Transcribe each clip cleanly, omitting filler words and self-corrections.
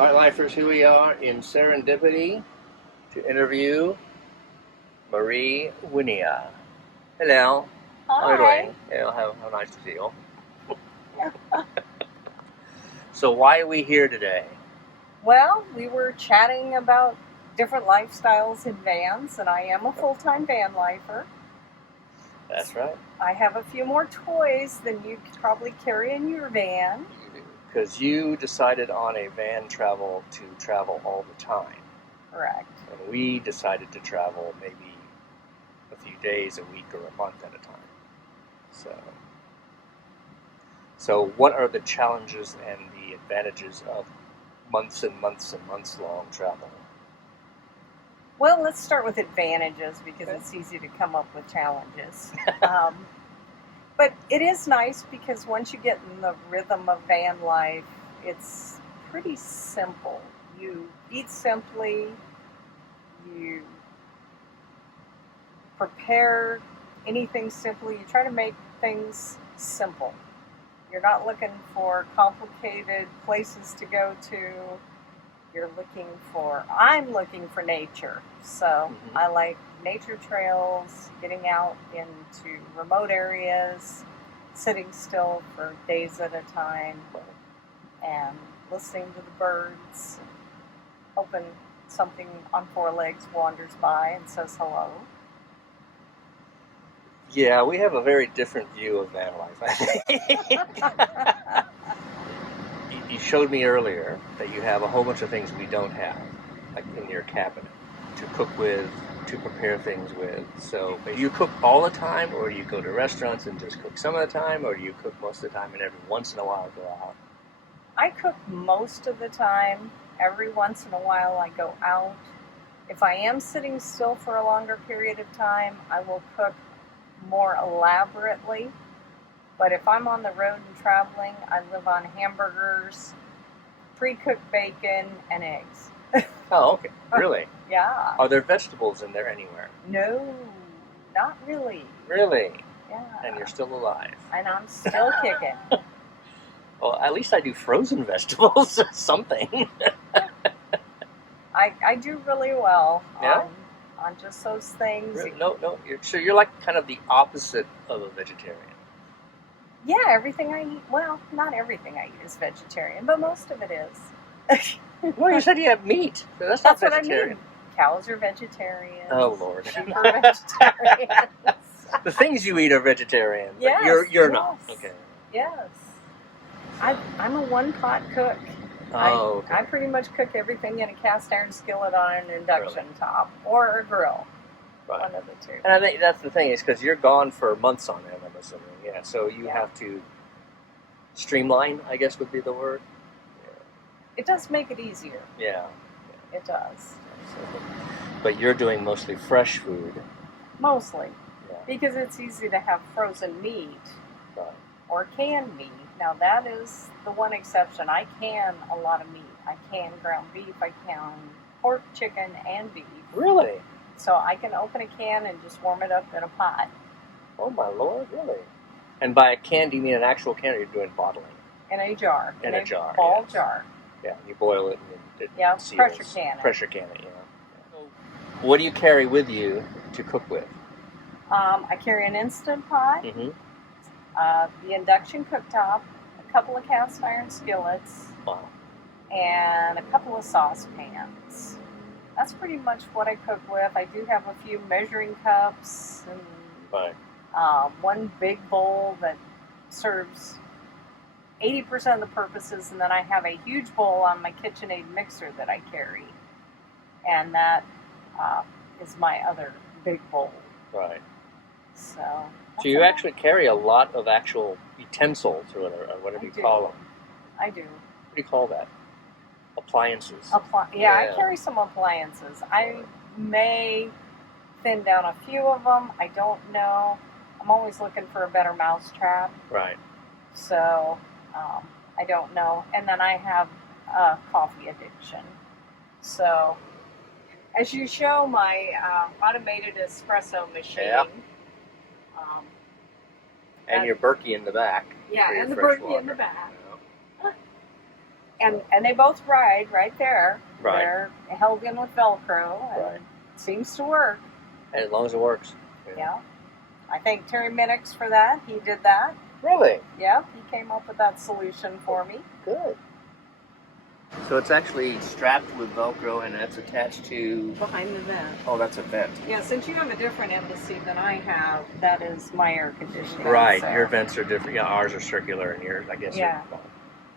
Alright, lifers, here we are in Serendipity to interview Marie Winia. Hello. How are you Hi. doing? Yeah, how nice to see you. So why are we here today? Well, we were chatting about different lifestyles in vans, and I am a full-time van lifer. That's right. I have a few more toys than you could probably carry in your van. Because you decided on a van travel to travel all the time. Correct. And we decided to travel maybe a few days, a week, or a month at a time. So what are the challenges and the advantages of months and months and months long travel? Well, let's start with advantages because it's easy to come up with challenges. But it is nice because once you get in the rhythm of van life, it's pretty simple. You eat simply, you prepare anything simply, you try to make things simple. You're not looking for complicated places to go to. I'm looking for nature. So I like nature trails, getting out into remote areas, sitting still for days at a time, and listening to the birds, hoping something on four legs wanders by and says hello. Yeah, we have a very different view of van life, I think. You showed me earlier that you have a whole bunch of things we don't have, like in your cabinet, to cook with, to prepare things with. So, do you cook all the time, or do you go to restaurants and just cook some of the time, or do you cook most of the time and every once in a while go out? I cook most of the time. Every once in a while I go out. If I am sitting still for a longer period of time, I will cook more elaborately. But if I'm on the road and traveling, I live on hamburgers, pre-cooked bacon, and eggs. Oh, okay. Really? Yeah. Are there vegetables in there anywhere? No, not really. Really? Yeah. And you're still alive. And I'm still kicking. Well, at least I do frozen vegetables or something. I do really well Yeah? on just those things. Really? No. So you're like kind of the opposite of a vegetarian. Yeah, everything I eat, well, not everything I eat is vegetarian, but most of it is. Well, you said you have meat. So that's not vegetarian. What I mean. Cows are vegetarian. Oh, Lord. Sheep are vegetarians. The things you eat are vegetarian, but Yes, you're not. Okay. Yes. I'm a one-pot cook. Oh, okay. I pretty much cook everything in a cast iron skillet on an induction top or a grill. Right. One of the two. And I think that's the thing is because you're gone for months on end, I'm assuming. Yeah, so you have to streamline, I guess would be the word. Yeah. It does make it easier. Yeah. It does. But you're doing mostly fresh food. Mostly. Yeah. Because it's easy to have frozen meat. Right. Or canned meat. Now that is the one exception. I can a lot of meat. I can ground beef, I can pork, chicken, and beef. Really? So I can open a can and just warm it up in a pot. Oh my Lord, really? And by a can, do you mean an actual can, or you're doing bottling? In a jar. In a jar. Ball jar. Yeah, you boil it and it seals. Pressure can it. Pressure can it, So what do you carry with you to cook with? I carry an Instant Pot, the induction cooktop, a couple of cast iron skillets, and a couple of saucepans. That's pretty much what I cook with. I do have a few measuring cups and one big bowl that serves 80% of the purposes, and then I have a huge bowl on my KitchenAid mixer that I carry, and that is my other big bowl. Right. So you actually carry a lot of actual utensils, or whatever you call them. I do. What do you call that? Appliances. I carry some appliances. I may thin down a few of them. I don't know. I'm always looking for a better mousetrap. Right. So I don't know. And then I have a coffee addiction. So as you show my automated espresso machine. Yeah. And your Berkey in the back. Yeah, and the Berkey in the back. And they both ride right there. Right. They're held in with Velcro, and it seems to work. And as long as it works. Yeah. I thank Terry Minix for that. He did that. Really? Yeah, he came up with that solution for me. Good. So it's actually strapped with Velcro, and that's attached to... Behind the vent. Oh, that's a vent. Yeah, since you have a different embassy than I have, that is my air conditioning. Right, so. your vents are different. Yeah, ours are circular, and yours, I guess. Yeah.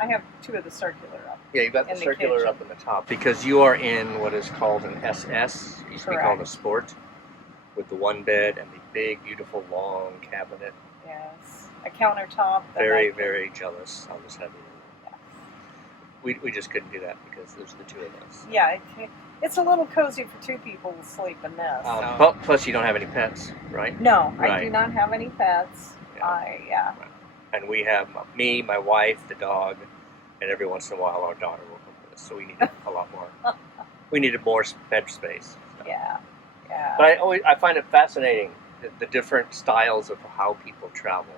I have two of the circular up. Yeah, you've got the circular up in the top. Because you are in what is called an SS. It used to be called a Sport. With the one bed and the big, beautiful, long cabinet. Yes. A countertop. Very, very jealous. I'll just have you know. We just couldn't do that because there's the two of us. Yeah, it's a little cozy for two people to sleep in this. But plus, you don't have any pets, right? No, I do not have any pets. Yeah. And we have me, my wife, the dog, and every once in a while our daughter will come with us. So we needed a lot more. We needed more bed space. So. Yeah, yeah. But I find it fascinating the different styles of how people travel.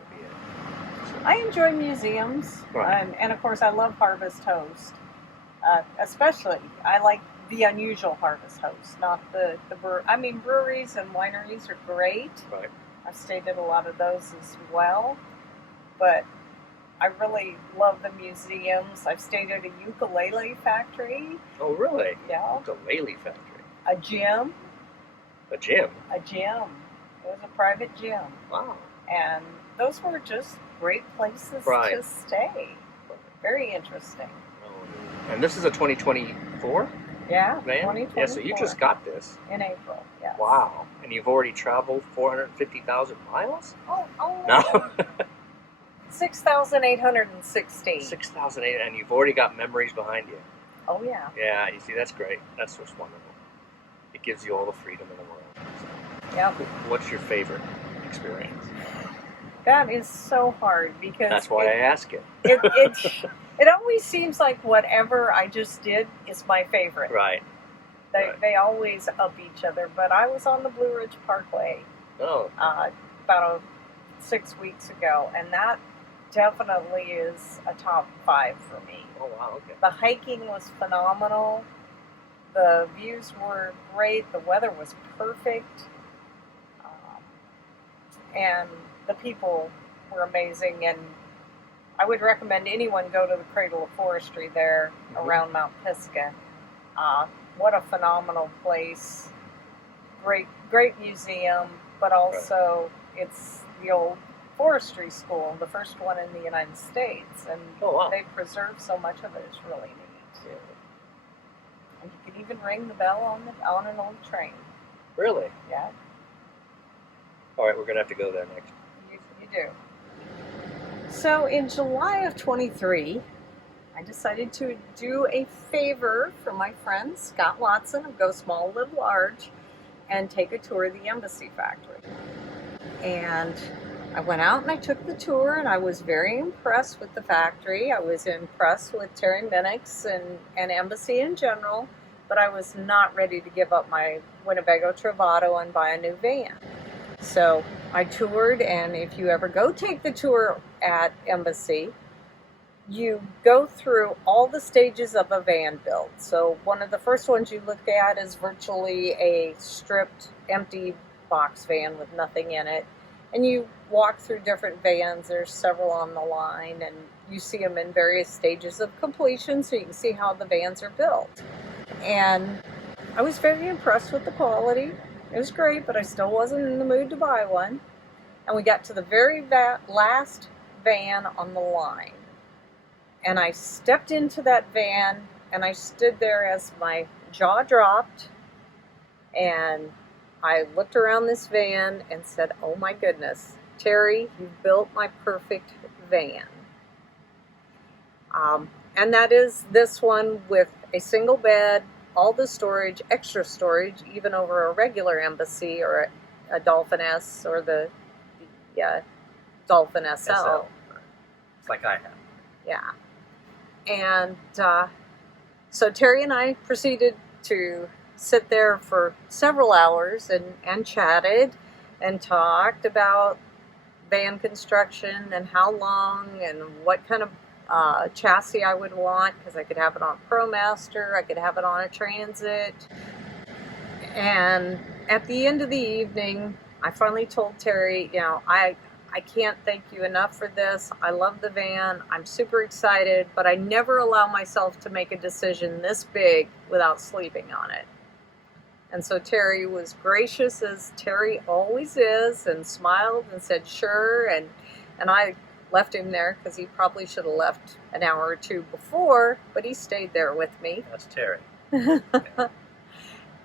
I enjoy museums, and of course I love Harvest Host, especially. I like the unusual Harvest Host, not the breweries and wineries are great. Right. I've stayed at a lot of those as well, but I really love the museums. I've stayed at a ukulele factory. Oh, really? Yeah. Ukulele factory. A gym. A gym? A gym. It was a private gym. Wow. And those were just great places to stay. Very interesting. And this is a 2024? Yeah, van? 2024. Yeah, so you just got this. In April, yes. Wow. And you've already traveled 450,000 miles? Oh no. 6,816. 6,800, and you've already got memories behind you. Oh, yeah. Yeah, you see, that's great. That's what's wonderful. It gives you all the freedom in the world. So, yep. What's your favorite experience? That is so hard because... That's why I ask it. It always seems like whatever I just did is my favorite. Right. They always up each other. But I was on the Blue Ridge Parkway about 6 weeks ago, and that definitely is a top 5 for me. Oh, wow, okay. The hiking was phenomenal. The views were great. The weather was perfect. And the people were amazing. And I would recommend anyone go to the Cradle of Forestry there around Mount Pisgah. What a phenomenal place. Great museum, but also it's the old forestry school, the first one in the United States. And they preserved so much of it. It's really neat. Yeah. And you can even ring the bell on an old train. Really? Yeah. All right, we're going to have to go there next. You do. So in July of 23, I decided to do a favor for my friend Scott Watson of Go Small Live Large and take a tour of the Embassy Factory. And I went out and I took the tour, and I was very impressed with the factory. I was impressed with Terry Minix and Embassy in general, but I was not ready to give up my Winnebago Travato and buy a new van. So I toured, and if you ever go take the tour at Embassy, you go through all the stages of a van build. So one of the first ones you look at is virtually a stripped, empty box van with nothing in it. And you walk through different vans. There's several on the line, and you see them in various stages of completion, so you can see how the vans are built. And I was very impressed with the quality. It was great, but I still wasn't in the mood to buy one. And we got to the very last van on the line. And I stepped into that van, and I stood there as my jaw dropped, and I looked around this van and said, oh my goodness, Terry, you've built my perfect van. And that is this one with a single bed, all the storage, extra storage, even over a regular Embassy or a Dolphin S or the Dolphin SL. It's like I have. Yeah. And so Terry and I proceeded to sit there for several hours and chatted and talked about van construction and how long and what kind of chassis I would want, because I could have it on ProMaster, I could have it on a Transit. And at the end of the evening, I finally told Terry, I can't thank you enough for this. I love the van. I'm super excited, but I never allow myself to make a decision this big without sleeping on it. And so Terry was gracious, as Terry always is, and smiled and said, sure. And I left him there because he probably should have left an hour or two before, but he stayed there with me. That's Terry.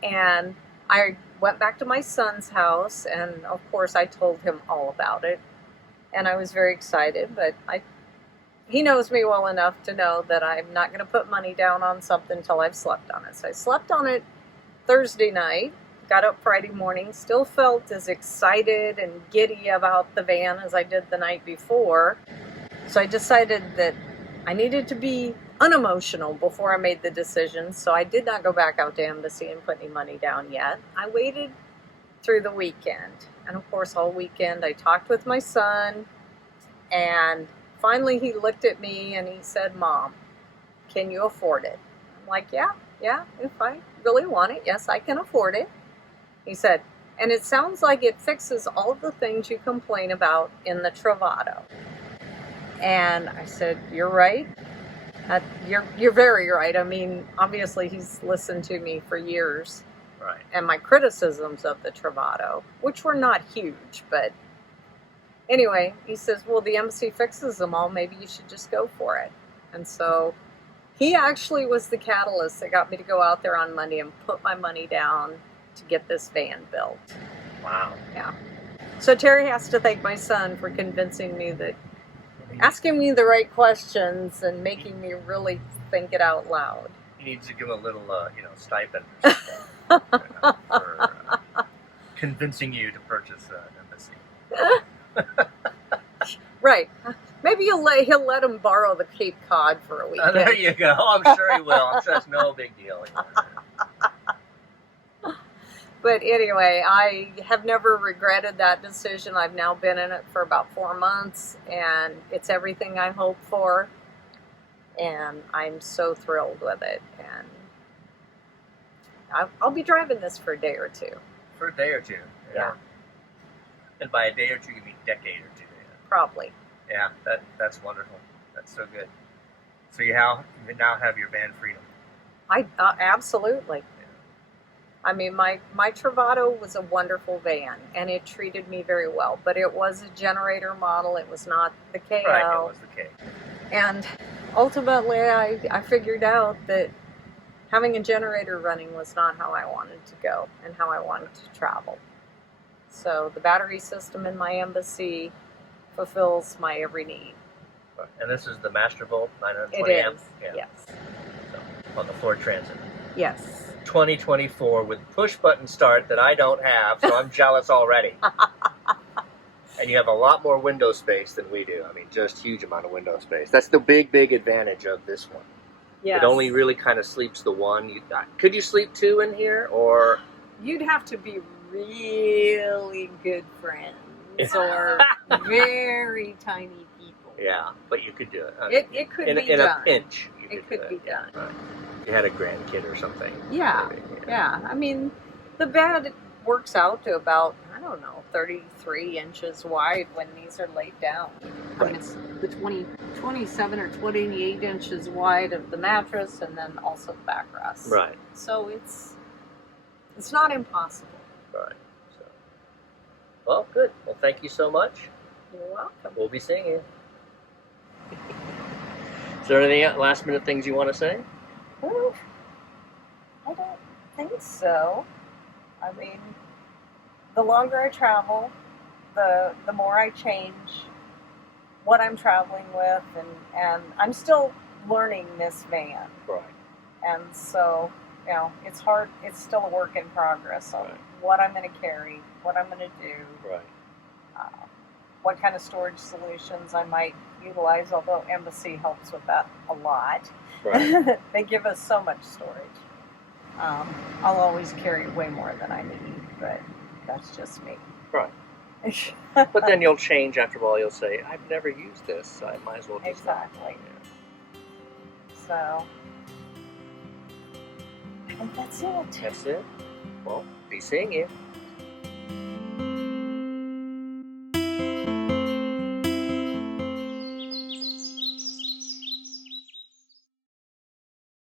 And I went back to my son's house, and of course I told him all about it. And I was very excited, but he knows me well enough to know that I'm not going to put money down on something until I've slept on it. So I slept on it Thursday night, got up Friday morning, still felt as excited and giddy about the van as I did the night before. So I decided that I needed to be unemotional before I made the decision. So I did not go back out to Embassy and put any money down yet. I waited through the weekend. And of course, all weekend I talked with my son, and finally he looked at me and he said, Mom, can you afford it? I'm like, yeah, if I really want it, yes, I can afford it. He said, and it sounds like it fixes all of the things you complain about in the Travato. And I said, you're right. You're very right. I mean, obviously he's listened to me for years. Right. And my criticisms of the Travato, which were not huge, but anyway, he says, well, the Embassy fixes them all. Maybe you should just go for it. And so he actually was the catalyst that got me to go out there on Monday and put my money down to get this van built. Wow. Yeah. So Terry has to thank my son for convincing me that, asking me the right questions and making me really think it out loud. He needs to give a little, stipend or something for convincing you to purchase an Embassy. Right. Maybe he'll let him borrow the Cape Cod for a weekend. There you go. I'm sure he will. I'm sure that's no big deal. But anyway, I have never regretted that decision. I've now been in it for about 4 months, and it's everything I hoped for. And I'm so thrilled with it. And I'll be driving this for a day or two. For a day or two. Yeah. And by a day or two, you mean decade or two. Yeah. Probably. Yeah, that's wonderful. That's so good. So you now have your van freedom. Absolutely. I mean, my Travato was a wonderful van, and it treated me very well. But it was a generator model. It was not the KL. Right, it was the K. And ultimately, I figured out that having a generator running was not how I wanted to go and how I wanted to travel. So the battery system in my Embassy fulfills my every need. And this is the Mastervolt 920 It amp? is, Yeah. yes. So, on the Ford Transit. Yes. 2024 with push-button start that I don't have, so I'm jealous already. And you have a lot more window space than we do. I mean, just huge amount of window space. That's the big advantage of this one. Yes. It only really kind of sleeps the one. Could you sleep two in here, or? You'd have to be really good friends or very tiny people. Yeah, but you could do it. It could in be in done. a pinch. It could be done. Right. If you had a grandkid or something. Yeah, maybe, yeah. I mean, the bed works out to about, 33 inches wide when these are laid down. I mean, it's the 27 or 28 inches wide of the mattress, and then also the backrest. Right. So it's not impossible. Right. So, well, good. Well, thank you so much. You're welcome. We'll be seeing you. Is there any last minute things you want to say? Well, I don't think so. I mean, the longer I travel, the more I change what I'm traveling with, and I'm still learning this van. Right. And so, it's hard. It's still a work in progress on Right. what I'm going to carry, what I'm going to do, Right. what kind of storage solutions I might utilize, although Embassy helps with that a lot. Right. They give us so much storage. I'll always carry way more than I need, but that's just me. Right. But then you'll change after a while. You'll say, I've never used this, so I might as well just Exactly. Yeah. So I think that's it. That's it. Well, be seeing you.